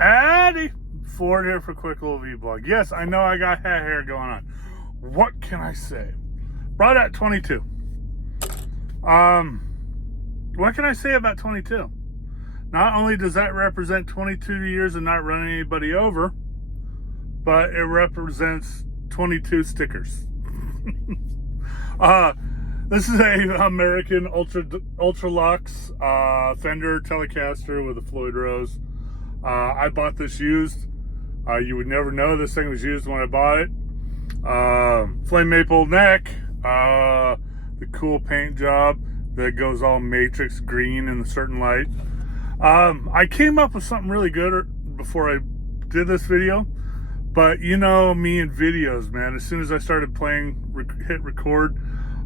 Addy Ford here for a quick little vlog. Yes, I know I got hat hair going on. What can I say? Brought out 22. What can I say about 22? Not only does that represent 22 years of not running anybody over, but it represents 22 stickers. This is a American Ultralux Fender Telecaster with a Floyd Rose. I bought this used. You would never know this thing was used when I bought it. Flame maple neck, the cool paint job that goes all matrix green in a certain light. I came up with something really good before I did this video, but you know me and videos, man. As soon as I started playing, hit record,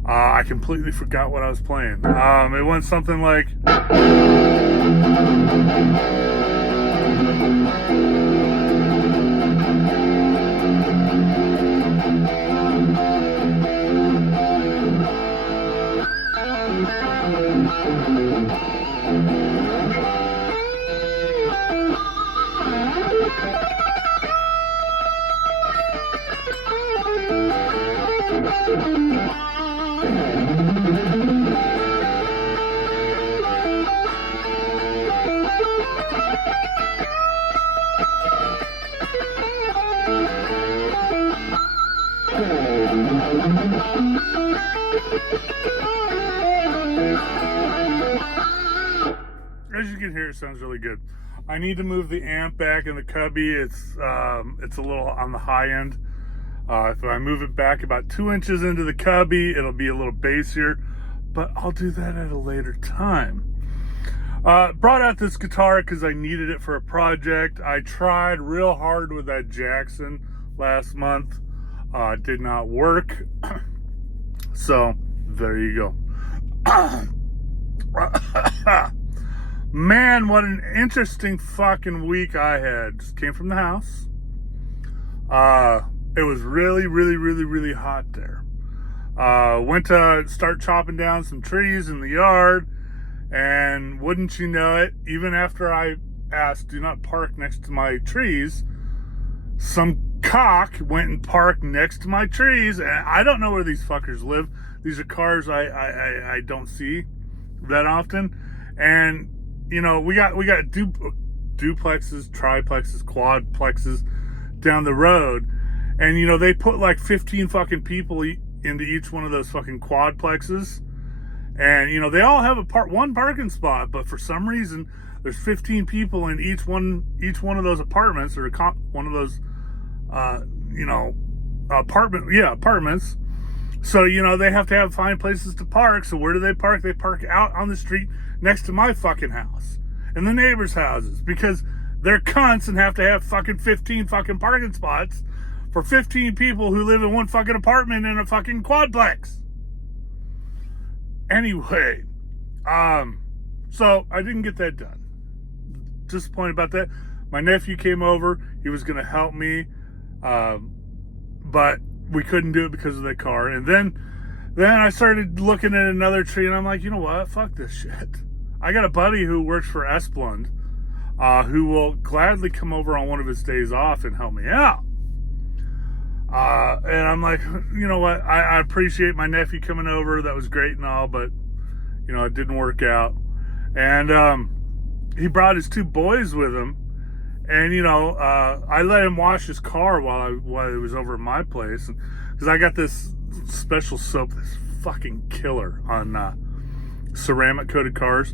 I completely forgot what I was playing. It went something like... As you can hear, it sounds really good. I need to move the amp back in the cubby. It's a little on the high end. If I move it back about 2 inches into the cubby, it'll be a little bassier, but I'll do that at a later time. Brought out this guitar because I needed it for a project. I tried real hard with that Jackson last month. Did not work. So there you go. Man, what an interesting fucking week I had. Just came from the house. It was really hot there. Went to start chopping down some trees in the yard, and wouldn't you know it, even after I asked, do not park next to my trees, some cock went and parked next to my trees. And I don't know where these fuckers live. These are cars I don't see that often. And you know, we got duplexes, triplexes, quadplexes down the road, and you know, they put like 15 fucking people into each one of those fucking quadplexes, and you know, they all have one parking spot, but for some reason there's 15 people in each one of those apartments, or one of those apartments. So you know, they have to find places to park. So where do they park? They park out on the street next to my fucking house and the neighbors' houses, because they're cunts and have to have fucking 15 fucking parking spots for 15 people who live in one fucking apartment in a fucking quadplex. Anyway, so I didn't get that done. Disappointed about that. My nephew came over. He was going to help me, but we couldn't do it because of that car. And then I started looking at another tree, and I'm like, you know what? Fuck this shit. I got a buddy who works for Esplund, who will gladly come over on one of his days off and help me out. And I'm like, you know what? I appreciate my nephew coming over. That was great and all, but you know, it didn't work out. And he brought his 2 boys with him. And you know, I let him wash his car while he was over at my place, because I got this special soap that's fucking killer on ceramic coated cars.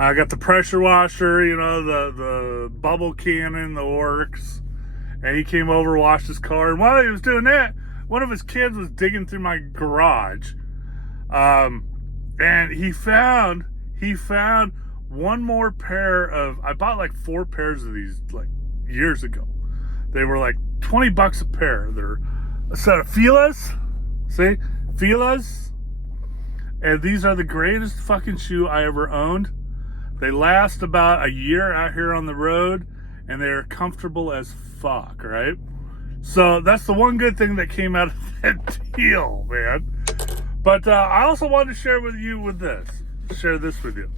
I got the pressure washer, you know, the bubble cannon, the works. And he came over, washed his car, and while he was doing that, one of his kids was digging through my garage, and he found one more pair of, I bought like 4 pairs of these like years ago. They were like $20 a pair. They're a set of Fila's. See? Fila's. And these are the greatest fucking shoe I ever owned. They last about a year out here on the road, and they're comfortable as fuck, right? So that's the one good thing that came out of that deal, man. But I also wanted to share with you share this with you.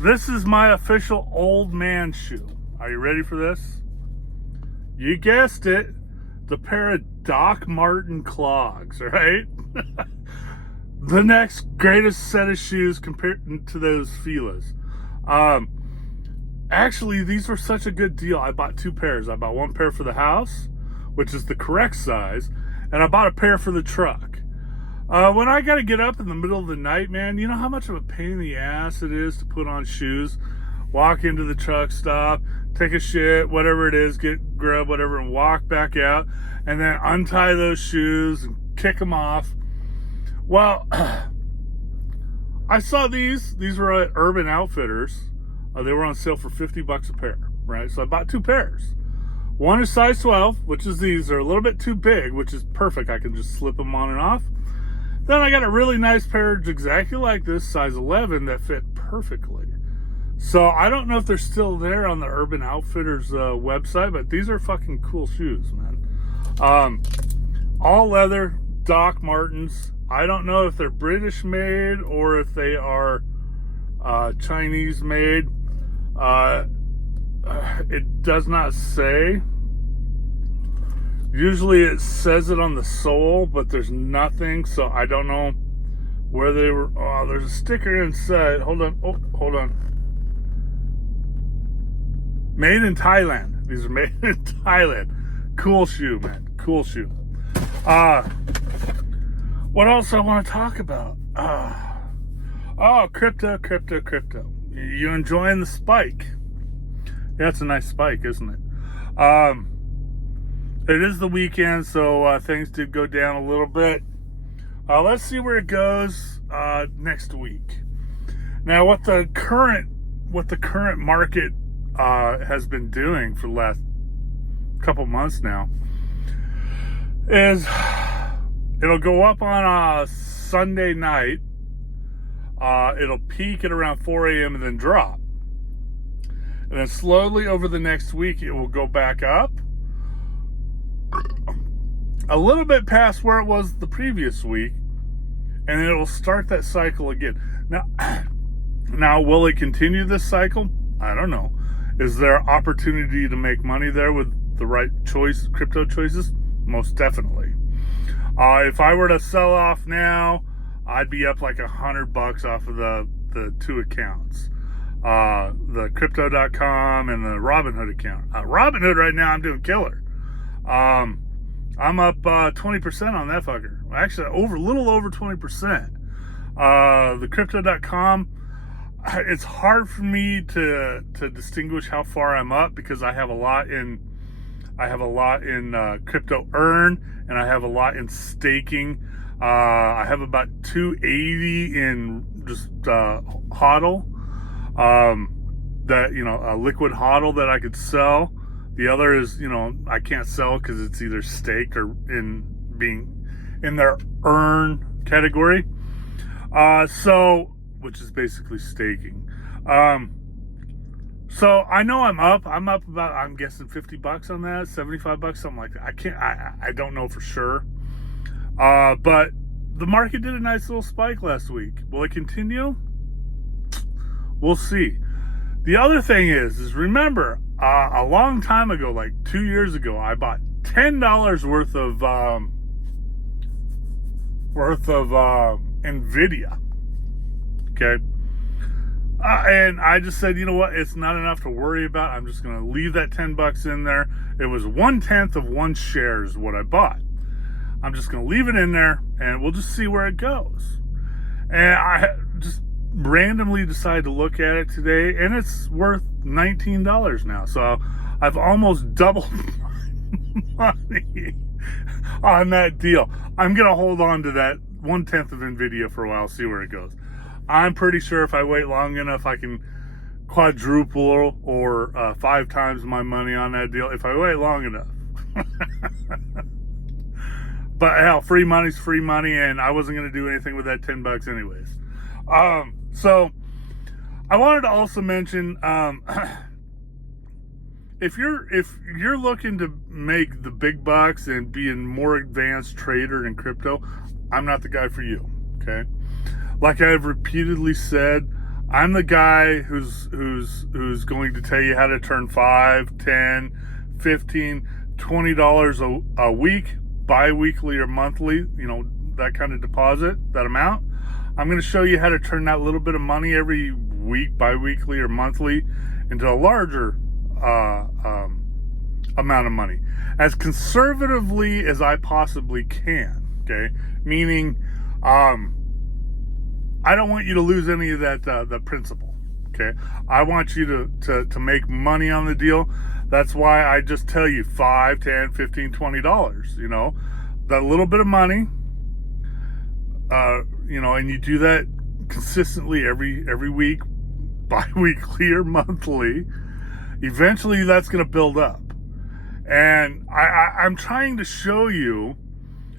This is my official old man shoe. Are you ready for this? You guessed it. The pair of Doc Marten clogs, right? The next greatest set of shoes compared to those Filas. Actually, these were such a good deal. I bought 2 pairs. I bought 1 pair for the house, which is the correct size, and I bought a pair for the truck. When I got to get up in the middle of the night, man, you know how much of a pain in the ass it is to put on shoes, walk into the truck stop, take a shit, whatever it is, get grub, whatever, and walk back out, and then untie those shoes and kick them off. Well, I saw these. These were at Urban Outfitters. They were on sale for $50 a pair, right? So I bought 2 pairs. One is size 12, which is these. They're a little bit too big, which is perfect. I can just slip them on and off. Then I got a really nice pair exactly like this, size 11, that fit perfectly. So I don't know if they're still there on the Urban Outfitters website, but these are fucking cool shoes, man. All leather, Doc Martens. I don't know if they're British made or if they are Chinese made. It does not say. Usually it says it on the sole, but there's nothing, so I don't know where they were. Oh, there's a sticker inside. Hold on. Oh, hold on. Made in Thailand. These are made in Thailand. Cool shoe, man. Cool shoe. What else I want to talk about? Crypto. You enjoying the spike? Yeah, it's a nice spike, isn't it? It is the weekend, so things did go down a little bit. Let's see where it goes next week. Now, what the current market has been doing for the last couple months now is it'll go up on a Sunday night. It'll peak at around 4 a.m. and then drop. And then slowly over the next week, it will go back up a little bit past where it was the previous week, and then it will start that cycle again. Now, will it continue this cycle? I don't know. Is there opportunity to make money there with the right crypto choices? Most definitely. If I were to sell off now, I'd be up like $100 off of the 2 accounts. The Crypto.com and the Robinhood account. Robinhood right now, I'm doing killer. I'm up 20% on that fucker. Actually, a little over 20%. The Crypto.com, it's hard for me to distinguish how far I'm up because I have a lot in crypto earn, and I have a lot in staking. I have about 280 in just HODL. That, a liquid HODL that I could sell. The other is, I can't sell because it's either staked or in their earn category. Which is basically staking. So I know I'm up about, I'm guessing $50 on that, $75, something like that. I don't know for sure. But the market did a nice little spike last week. Will it continue? We'll see. The other thing is remember, a long time ago, like 2 years ago, I bought $10 worth of Nvidia. Okay. And I just said, you know what? It's not enough to worry about. I'm just going to leave that $10 in there. It was 1/10 of 1 share is what I bought. I'm just going to leave it in there, and we'll just see where it goes. And I just randomly decided to look at it today, and it's worth $19 now. So I've almost doubled my money on that deal. I'm going to hold on to that 1/10 of Nvidia for a while, see where it goes. I'm pretty sure if I wait long enough, I can quadruple or 5 times my money on that deal if I wait long enough. But hell, free money's free money, and I wasn't going to do anything with that $10 anyways. So I wanted to also mention, if you're looking to make the big bucks and be a more advanced trader in crypto, I'm not the guy for you. Okay. Like I've repeatedly said, I'm the guy who's going to tell you how to turn $5, $10, $15, $20 a week, bi-weekly or monthly, that kind of deposit, that amount. I'm going to show you how to turn that little bit of money every week, bi-weekly or monthly, into a larger amount of money, as conservatively as I possibly can. Okay, meaning I don't want you to lose any of that the principal. Okay, I want you to make money on the deal. That's why I just tell you $5, $10, $15, $20. That little bit of money. And you do that consistently every week, bi-weekly or monthly. Eventually, that's going to build up. And I'm trying to show you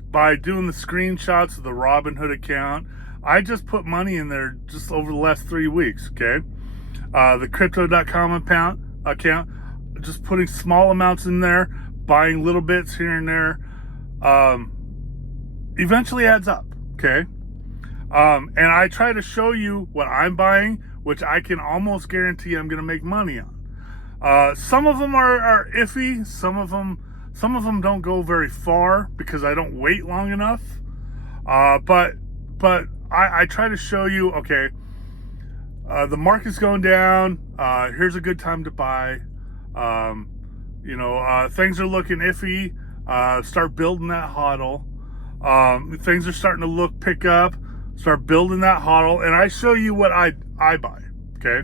by doing the screenshots of the Robinhood account. I just put money in there just over the last 3 weeks, okay? The Crypto.com account, just putting small amounts in there, buying little bits here and there, eventually adds up, okay? And I try to show you what I'm buying, which I can almost guarantee I'm going to make money on. Some of them are iffy. Some of them don't go very far because I don't wait long enough. But I try to show you, okay, the market's going down. Here's a good time to buy. Things are looking iffy. Start building that hodl. Things are starting to pick up. Start building that hodl, and I show you what I buy. Okay.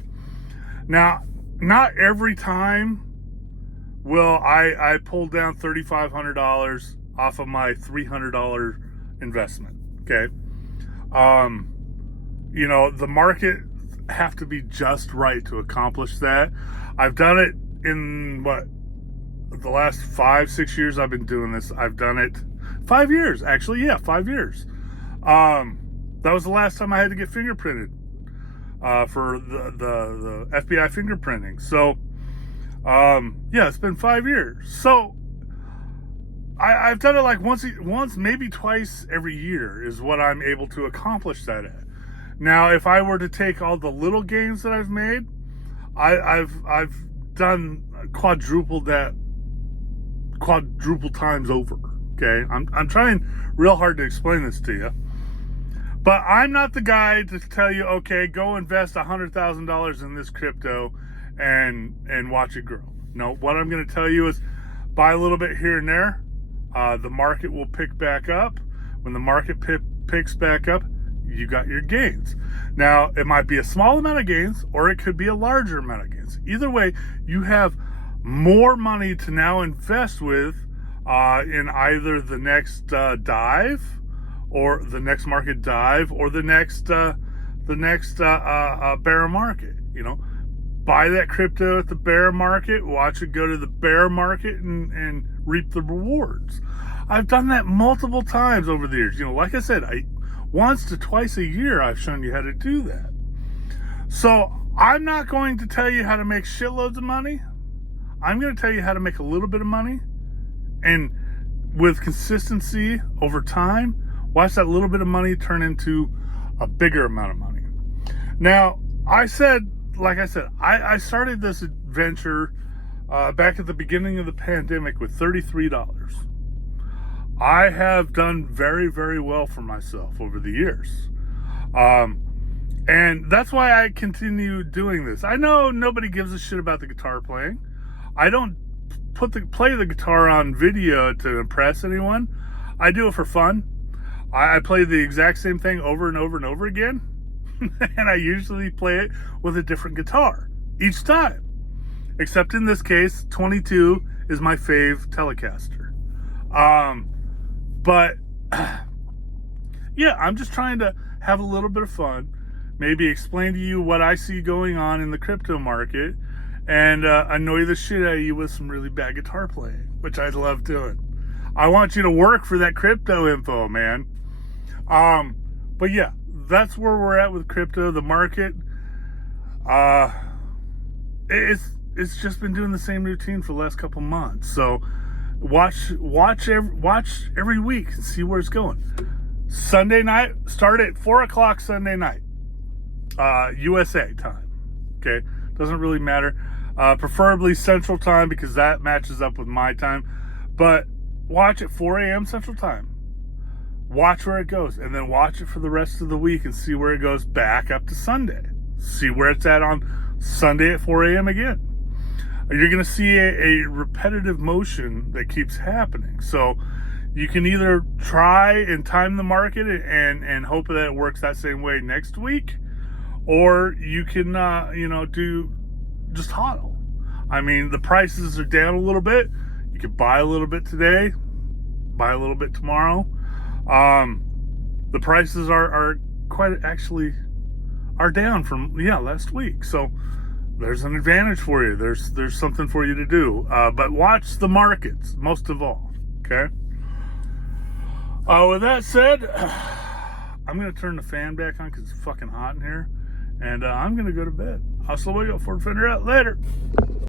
Now, not every time will I pull down $3,500 off of my $300 investment. Okay. The market have to be just right to accomplish that. I've done it in the last 5-6 years I've been doing this. I've done it 5 years, actually. Yeah, 5 years. That was the last time I had to get fingerprinted for the FBI fingerprinting. So, it's been 5 years. So, I've done it like once, maybe twice every year is what I'm able to accomplish that at. Now, if I were to take all the little gains that I've made, I've done quadruple times over. Okay, I'm trying real hard to explain this to you. But I'm not the guy to tell you, okay, go invest $100,000 in this crypto and watch it grow. No, what I'm going to tell you is buy a little bit here and there. The market will pick back up. When the market picks back up, you got your gains. Now, it might be a small amount of gains, or it could be a larger amount of gains. Either way, you have more money to now invest with in either the next dive, or the next market dive, or the next bear market. Buy that crypto at the bear market, watch it go to the bear market, and reap the rewards. I've done that multiple times over the years. Like I said, once to twice a year, I've shown you how to do that. So I'm not going to tell you how to make shitloads of money. I'm going to tell you how to make a little bit of money, and with consistency over time, watch that little bit of money turn into a bigger amount of money. Now, I started this adventure back at the beginning of the pandemic with $33. I have done very, very well for myself over the years. And that's why I continue doing this. I know nobody gives a shit about the guitar playing. I don't play the guitar on video to impress anyone. I do it for fun. I play the exact same thing over and over and over again. And I usually play it with a different guitar each time. Except in this case, 22 is my fave Telecaster. But yeah, I'm just trying to have a little bit of fun, maybe explain to you what I see going on in the crypto market, and annoy the shit out of you with some really bad guitar playing, which I love doing. I want you to work for that crypto info, man. But yeah, that's where we're at with crypto. The market, it's just been doing the same routine for the last couple months. So watch every week and see where it's going. Sunday night, start at 4 o'clock Sunday night. USA time. Okay, doesn't really matter. Preferably Central Time because that matches up with my time. But watch at 4 a.m. Central Time. Watch where it goes, and then watch it for the rest of the week and see where it goes back up to Sunday. See where it's at on Sunday at 4 a.m. again. You're going to see a repetitive motion that keeps happening. So you can either try and time the market and hope that it works that same way next week, or you can, do just hodl. I mean, the prices are down a little bit. You could buy a little bit today, buy a little bit tomorrow. The prices are down from last week. So there's an advantage for you. There's something for you to do. But watch the markets most of all. Okay. With that said, I'm gonna turn the fan back on because it's fucking hot in here, and I'm gonna go to bed. Hustle, wake up, Ford Fender out later.